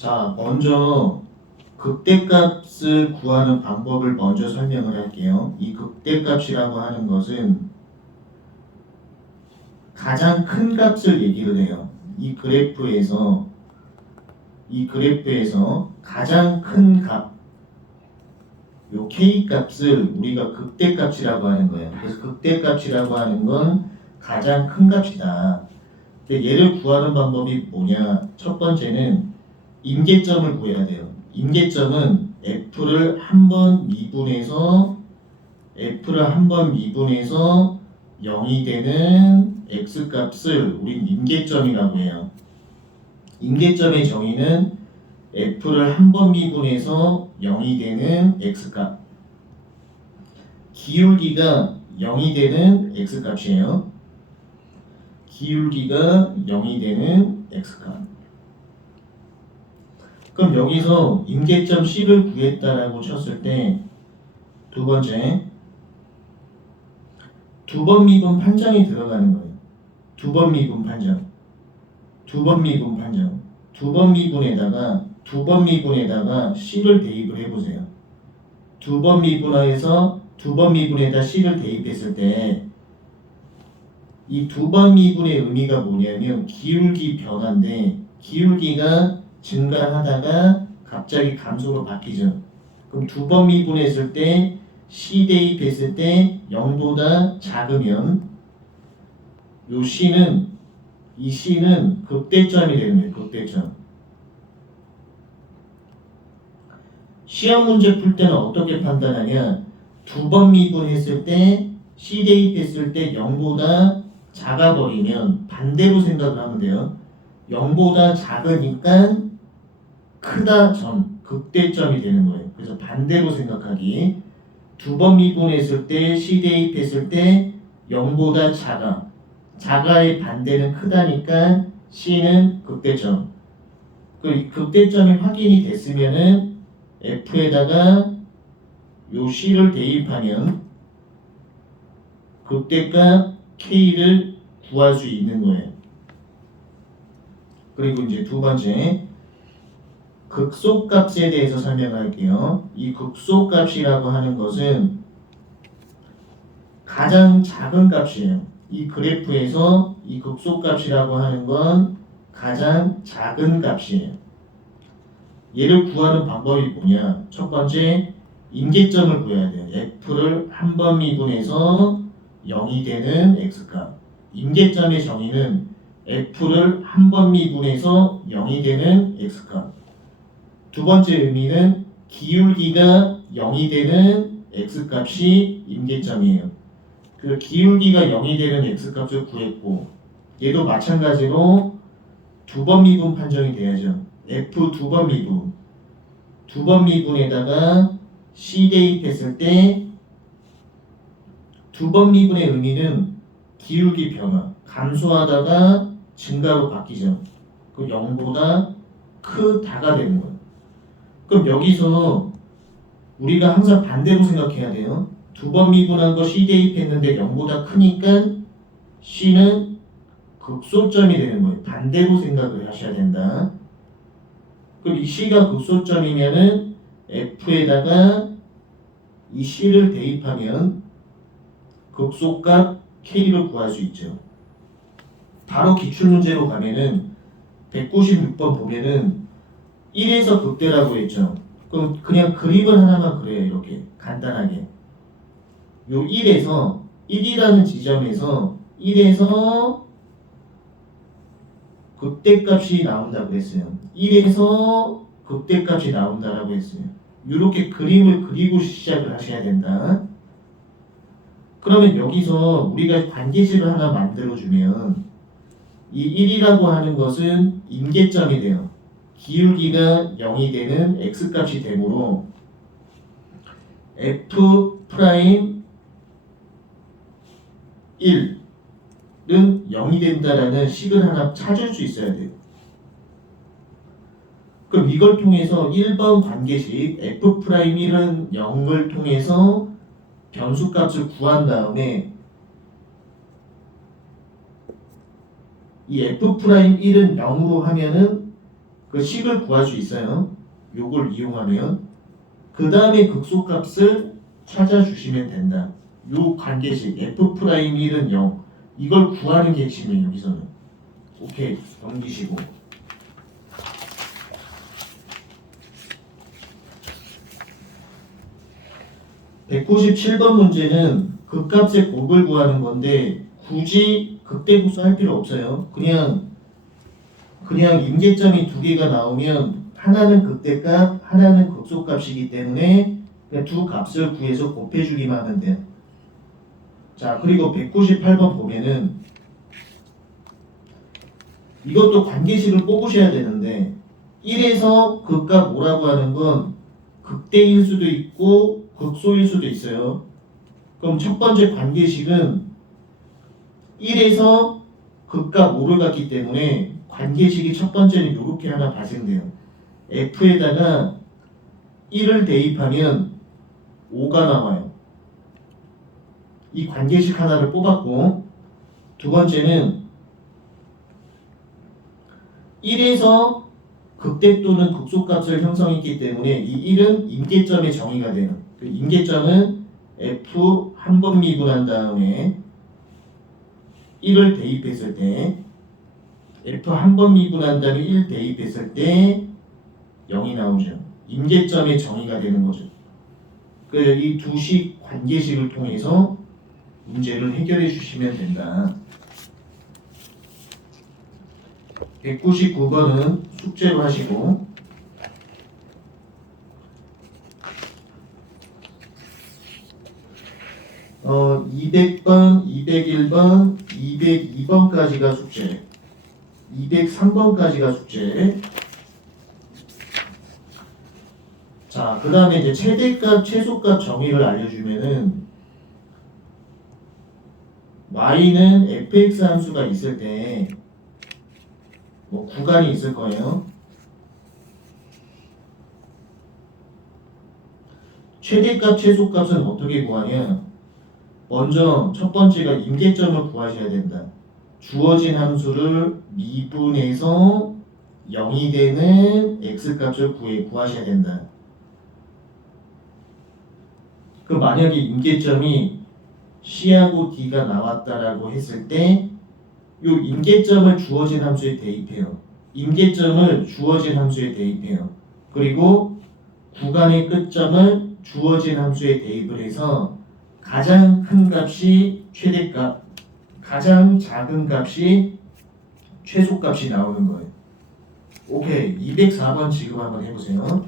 자, 먼저 극대값을 구하는 방법을 먼저 설명을 할게요. 이 극대값이라고 하는 것은 가장 큰 값을 얘기를 해요. 이 그래프에서 가장 큰 값, 요 K 값을 우리가 극대값이라고 하는 거예요. 그래서 극대값이라고 하는 건 가장 큰 값이다. 근데 얘를 구하는 방법이 뭐냐? 첫 번째는 임계점을 구해야 돼요. 임계점은 F를 한 번 미분해서 0이 되는 X값을 우린 임계점이라고 해요. 임계점의 정의는 F를 한 번 미분해서 0이 되는 X값, 기울기가 0이 되는 X값이에요. 기울기가 0이 되는 X값. 그럼 여기서 임계점 C를 구했다라고 쳤을 때 두 번째, 두 번 미분 판정이 들어가는 거예요. 두 번 미분 판정. 두 번 미분에다가 C를 대입을 해보세요. 두 번 미분에다 C를 대입했을 때 이 두 번 미분의 의미가 뭐냐면 기울기 변화인데, 기울기가 증가하다가 갑자기 감소로 바뀌죠. 그럼 두 번 미분했을 때 C 대입했을 때 0보다 작으면 이 C는 극대점이 되는 거예요. 극대점. 시험 문제 풀 때는 어떻게 판단하냐? 두 번 미분했을 때 C 대입했을 때 0보다 작아버리면 반대로 생각을 하면 돼요. 0보다 작으니까 크다 점, 극대점이 되는 거예요. 그래서 반대로 생각하기. 두 번 미분했을 때 C 대입했을 때 0보다 작아. 작아의 반대는 크다니까 C는 극대점. 그 극대점이 확인이 됐으면은 F에다가 요 C를 대입하면 극대값 K를 구할 수 있는 거예요. 그리고 이제 두 번째, 극소값에 대해서 설명할게요. 이 극소값이라고 하는 것은 가장 작은 값이에요. 이 그래프에서 이 극소값이라고 하는 건 가장 작은 값이에요. 얘를 구하는 방법이 뭐냐? 첫 번째, 임계점을 구해야 돼요. F를 한 번 미분해서 0이 되는 X값. 임계점의 정의는 F를 한 번 미분해서 0이 되는 X값. 두 번째 의미는 기울기가 0이 되는 X값이 임계점이에요. 그 기울기가 0이 되는 X값을 구했고, 얘도 마찬가지로 두 번 미분 판정이 돼야죠. F 두 번 미분에다가 C 대입했을 때 두 번 미분의 의미는 기울기 변화, 감소하다가 증가로 바뀌죠. 그 0보다 크다가 되는 거예요. 그럼 여기서 우리가 항상 반대로 생각해야 돼요. 두 번 미분한 거 C 대입했는데 0보다 크니까 C는 극소점이 되는 거예요. 반대로 생각을 하셔야 된다. 그럼 이 C가 극소점이면은 F에다가 이 C를 대입하면 극소값 K를 구할 수 있죠. 바로 기출문제로 가면은 196번 보면은 1에서 극대라고 했죠. 그럼 그냥 그림을 하나만 그려요. 이렇게 간단하게. 요 1이라는 지점에서 1에서 극대값이 나온다고 했어요. 1에서 극대값이 나온다라고 했어요. 이렇게 그림을 그리고 시작을 하셔야 된다. 그러면 여기서 우리가 관계식을 하나 만들어주면 이 1이라고 하는 것은 임계점이 돼요. 기울기가 0이 되는 X값이 되므로 F 프라임 1은 0이 된다라는 식을 하나 찾을 수 있어야 돼요. 그럼 이걸 통해서 1번 관계식 F 프라임 1은 0을 통해서 변수값을 구한 다음에 이 F 프라임 1은 0으로 하면은 그 식을 구할 수 있어요. 요걸 이용하면 그 다음에 극소값을 찾아주시면 된다. 요 관계식 f'1은 0 이걸 구하는 게 핵심이에요. 여기서는 오케이 넘기시고 197번 문제는 극값의 곱을 구하는 건데 굳이 극대극소 할 필요 없어요. 그냥 임계점이 두 개가 나오면 하나는 극대값, 하나는 극소값이기 때문에 그냥 두 값을 구해서 곱해주기만 하면 돼요. 자, 그리고 198번 보면은 이것도 관계식을 뽑으셔야 되는데 1에서 극값 5라고 하는 건 극대일 수도 있고 극소일 수도 있어요. 그럼 첫 번째 관계식은 1에서 극값 5를 갖기 때문에 관계식이 첫 번째는 이렇게 하나 발생돼요. F에다가 1을 대입하면 5가 나와요. 이 관계식 하나를 뽑았고 두 번째는 1에서 극대 또는 극소값을 형성했기 때문에 이 1은 임계점의 정의가 돼요. 그 임계점은 F 한 번 미분한 다음에 1을 대입했을 때 F 한 번 미분한 다음에 1 대입했을 때 0이 나오죠. 임계점의 정의가 되는 거죠. 그래서 이 두 식 관계식을 통해서 문제를 해결해 주시면 된다. 199번은 숙제로 하시고 200번, 201번, 202번까지가 숙제 203번까지가 숙제. 자, 그 다음에 이제 최대값, 최소값 정의를 알려주면은 y는 fx 함수가 있을 때 뭐 구간이 있을 거예요. 최대값, 최소값은 어떻게 구하냐? 먼저 첫 번째가 임계점을 구하셔야 된다. 주어진 함수를 미분해서 0이 되는 x값을 구하셔야 된다. 그 만약에 임계점이 C하고 D가 나왔다라고 했을 때 이 임계점을 주어진 함수에 대입해요. 임계점을 주어진 함수에 대입해요. 그리고 구간의 끝점을 주어진 함수에 대입을 해서 가장 큰 값이 최대값, 가장 작은 값이 최소값이 나오는 거예요. 오케이, 204번 지금 한번 해보세요.